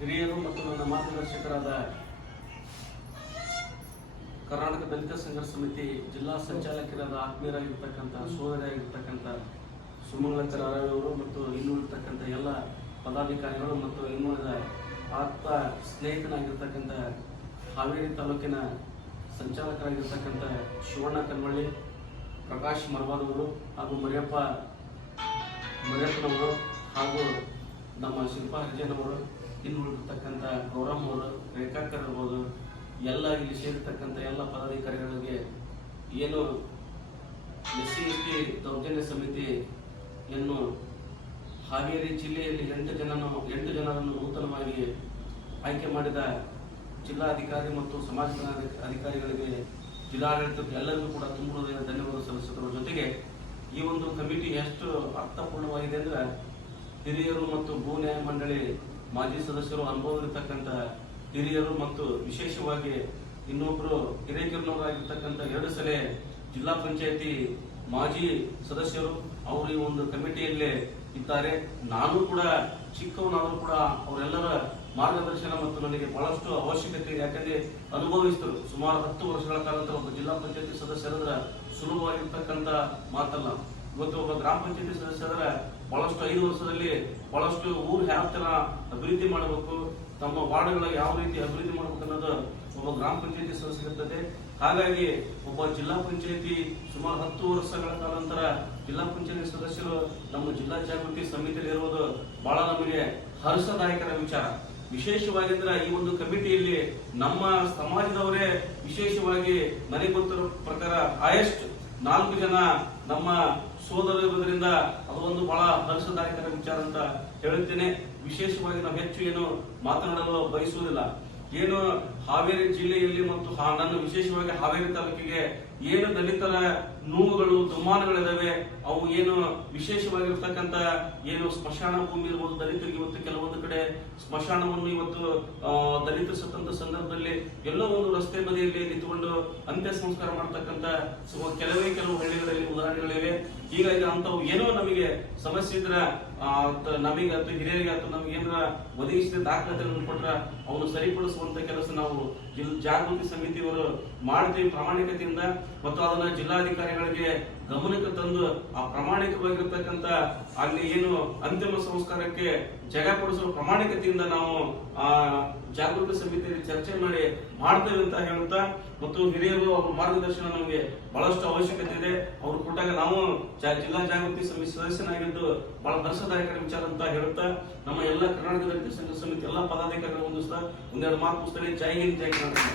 ಹಿರಿಯರು ಮತ್ತು ನನ್ನ ಮಾರ್ಗದರ್ಶಕರಾದ ಕರ್ನಾಟಕ ದಲಿತ ಸಂಘರ್ಷ ಸಮಿತಿ ಜಿಲ್ಲಾ ಸಂಚಾಲಕರಾದ ಆತ್ಮೀಯರಾಗಿರ್ತಕ್ಕಂಥ ಸೋದರಿಯಾಗಿರ್ತಕ್ಕಂಥ ಸುಮಂಗಳಕರ ಅವರು ಮತ್ತು ಇನ್ನುಳಿರ್ತಕ್ಕಂಥ ಎಲ್ಲ ಪದಾಧಿಕಾರಿಗಳು ಮತ್ತು ಇನ್ನುಳಿದ ಆತ್ಮ ಸ್ನೇಹಿತನಾಗಿರ್ತಕ್ಕಂಥ ಹಾವೇರಿ ತಾಲೂಕಿನ ಸಂಚಾಲಕರಾಗಿರ್ತಕ್ಕಂಥ ಶಿವಣ್ಣ ಕನ್ವಳ್ಳಿ, ಪ್ರಕಾಶ್ ಮರವಾದವರು ಹಾಗೂ ಮರಿಯಪ್ಪನವರು ಹಾಗೂ ನಮ್ಮ ಶಿಲ್ಪಾ ಹರಿಜನವರು, ಇನ್ನುಳಿದಿರ್ತಕ್ಕಂಥ ಗೌರಮ್ಮ ಅವರು, ರೇಖಾಕರ್ ಇರ್ಬೋದು, ಎಲ್ಲ ಇಲ್ಲಿ ಸೇರಿರ್ತಕ್ಕಂಥ ಎಲ್ಲ ಪದಾಧಿಕಾರಿಗಳಿಗೆ ಏನು SC ST ದೌರ್ಜನ್ಯ ಸಮಿತಿಯನ್ನು ಹಾವೇರಿ ಜಿಲ್ಲೆಯಲ್ಲಿ 8 ಜನರನ್ನು ನೂತನವಾಗಿ ಆಯ್ಕೆ ಮಾಡಿದ ಜಿಲ್ಲಾಧಿಕಾರಿ ಮತ್ತು ಸಮಾಜ ಕಲ್ಯಾಣ ಅಧಿಕಾರಿಗಳಿಗೆ, ಜಿಲ್ಲಾಡಳಿತಕ್ಕೆ ಎಲ್ಲರಿಗೂ ಕೂಡ ತುಂಬ ಧನ್ಯವಾದ ಸಲ್ಲಿಸುವುದರ ಜೊತೆಗೆ ಈ ಒಂದು ಕಮಿಟಿ ಎಷ್ಟು ಅರ್ಥಪೂರ್ಣವಾಗಿದೆ ಅಂದ್ರೆ ಹಿರಿಯರು ಮತ್ತು ಭೂ ನ್ಯಾಯ ಮಂಡಳಿ ಮಾಜಿ ಸದಸ್ಯರು, ಅನುಭವವಿರತಕ್ಕಂಥ ಹಿರಿಯರು ಮತ್ತು ವಿಶೇಷವಾಗಿ ಇನ್ನೊಬ್ಬರು ಹಿರೇಕೆರೂರಾಗಿರ್ತಕ್ಕಂಥ 2 ಸಲ ಜಿಲ್ಲಾ ಪಂಚಾಯತಿ ಮಾಜಿ ಸದಸ್ಯರು ಅವರು ಈ ಒಂದು ಕಮಿಟಿಯಲ್ಲಿ ಇದ್ದಾರೆ. ನಾನು ಕೂಡ ಚಿಕ್ಕವನಾದರೂ ಕೂಡ ಅವರೆಲ್ಲರ ಮಾರ್ಗದರ್ಶನ ಮತ್ತು ನನಗೆ ಬಹಳಷ್ಟು ಅವಶ್ಯಕತೆ ಇದೆ. ಯಾಕಂದ್ರೆ ಅನುಭವಿಸಿದರು ಸುಮಾರು 10 ವರ್ಷಗಳ ಕಾಲ ಒಬ್ಬ ಜಿಲ್ಲಾ ಪಂಚಾಯತಿ ಸದಸ್ಯರಾದ್ರೆ ಸುಲಭವಾಗಿರ್ತಕ್ಕಂಥ ಮಾತಲ್ಲ. ಇವತ್ತು ಒಬ್ಬ ಗ್ರಾಮ ಪಂಚಾಯತಿ ಸದಸ್ಯರ ಬಹಳಷ್ಟು 5 ವರ್ಷದಲ್ಲಿ ಬಹಳಷ್ಟು ಊರು ಯಾವ ತರ ಅಭಿವೃದ್ಧಿ ಮಾಡಬೇಕು, ತಮ್ಮ ವಾರ್ಡ್ಗಳ ಯಾವ ರೀತಿ ಅಭಿವೃದ್ಧಿ ಮಾಡಬೇಕು ಅನ್ನೋದು ಒಬ್ಬ ಗ್ರಾಮ ಪಂಚಾಯತಿ ಸದಸ್ಯರಿರ್ತದೆ. ಹಾಗಾಗಿ ಒಬ್ಬ ಜಿಲ್ಲಾ ಪಂಚಾಯತಿ ಸುಮಾರು 10 ವರ್ಷಗಳ ಕಾಲಾಂತರ ಜಿಲ್ಲಾ ಪಂಚಾಯತಿ ಸದಸ್ಯರು ನಮ್ಮ ಜಿಲ್ಲಾ ಜಾಗೃತಿ ಸಮಿತಿಯಲ್ಲಿ ಇರುವುದು ಬಹಳ ನಮಗೆ ಹರ್ಷದಾಯಕರ ವಿಚಾರ. ವಿಶೇಷವಾಗಿದ್ರೆ ಈ ಒಂದು ಕಮಿಟಿಯಲ್ಲಿ ನಮ್ಮ ಸಮಾಜದವರೇ ವಿಶೇಷವಾಗಿ ನನಗೆ ಗೊತ್ತಿರೋ ಪ್ರಕಾರ ಹೈಯೆಸ್ಟ್ 4 ಜನ ನಮ್ಮ ಸೋದರರು ಇರೋದ್ರಿಂದ ಅದು ಒಂದು ಬಹಳ ಹರ್ಷದಾಯಕರ ವಿಚಾರ ಅಂತ ಹೇಳುತ್ತೇನೆ. ವಿಶೇಷವಾಗಿ ನಾವು ಹೆಚ್ಚು ಏನು ಮಾತನಾಡಲು ಬಯಸುವುದಿಲ್ಲ. ಏನು ಹಾವೇರಿ ಜಿಲ್ಲೆಯಲ್ಲಿ ಮತ್ತು ನನ್ನ ವಿಶೇಷವಾಗಿ ಹಾವೇರಿ ತಾಲೂಕಿಗೆ ಏನು ದಲಿತರ ನೋವುಗಳು ದುಮ್ಮಾನಗಳಿದಾವೆ, ಅವು ಏನು ವಿಶೇಷವಾಗಿರ್ತಕ್ಕಂಥ ಏನು ಸ್ಮಶಾನ ಭೂಮಿ ಇರ್ಬೋದು, ದಲಿತರಿಗೆ ಇವತ್ತು ಕೆಲವೊಂದು ಕಡೆ ಸ್ಮಶಾನವನ್ನು ಇವತ್ತು ದಲಿತ ಸತ್ತಂತ ಸಂದರ್ಭದಲ್ಲಿ ಎಲ್ಲೋ ಒಂದು ರಸ್ತೆ ಬದಿಯಲ್ಲಿ ನಿಂತುಕೊಂಡು ಅಂತ್ಯ ಸಂಸ್ಕಾರ ಮಾಡ್ತಕ್ಕಂಥ ಕೆಲವು ಹಳ್ಳಿಗಳಲ್ಲಿ ಉದಾಹರಣೆಗಳಿವೆ. ಹೀಗಾಗಿ ಅಂತವು ಏನೋ ನಮಗೆ ಸಮಸ್ಯೆ ಇದ್ರೆ ನಮಗೆ ಅಥವಾ ಹಿರಿಯರಿಗೆ ಅಥವಾ ನಮ್ಗೆ ಏನಾರ ಒದಗಿಸಿದ ದಾಖಲಾತಿಗಳನ್ನು ಕೊಟ್ರೆ ಅವನು ಸರಿಪಡಿಸುವಂತ ಕೆಲಸ ನಾವು ಜಾಗೃತಿ ಸಮಿತಿಯವರು ಮಾಡ್ತೀವಿ ಪ್ರಾಮಾಣಿಕತೆಯಿಂದ. ಮತ್ತು ಅದನ್ನ ಜಿಲ್ಲಾಧಿಕಾರಿಗಳಿಗೆ ಗಮನಕ್ಕೆ ತಂದು ಆ ಪ್ರಾಮಾಣಿಕವಾಗಿರ್ತಕ್ಕಂಥ ಅಲ್ಲಿ ಏನು ಅಂತಿಮ ಸಂಸ್ಕಾರಕ್ಕೆ ಜಾಗ ಕೊಡಿಸುವ ಪ್ರಾಮಾಣಿಕತೆಯಿಂದ ನಾವು ಆ ಜಾಗೃತಿ ಸಮಿತಿಯಲ್ಲಿ ಚರ್ಚೆ ಮಾಡ್ತೇವೆ ಅಂತ ಹೇಳುತ್ತಾ, ಮತ್ತು ಹಿರಿಯರು ಅವ್ರ ಮಾರ್ಗದರ್ಶನ ನಮಗೆ ಬಹಳಷ್ಟು ಅವಶ್ಯಕತೆ ಇದೆ. ಅವರು ಕೊಟ್ಟಾಗ ನಾವು ಜಿಲ್ಲಾ ಜಾಗೃತಿ ಸಮಿತಿ ಸದಸ್ಯನಾಗಿದ್ದು ಬಹಳ ಹರ್ಷದಾಯಕ ವಿಚಾರ ಅಂತ ಹೇಳುತ್ತಾ, ನಮ್ಮ ಎಲ್ಲ ಕರ್ನಾಟಕ ದಲಿತ ಸಂಘ ಸಮಿತಿ ಎಲ್ಲ ಪದಾಧಿಕಾರಿಗಳು ಹೊಂದಿಸ್ತಾ ಒಂದೆರಡು ಮಾತು ಮುಗಿಸ್ತಾರೆ. ಜೈ ಹಿಂದ್, ಜೈ ಕರ್ನಾಟಕ.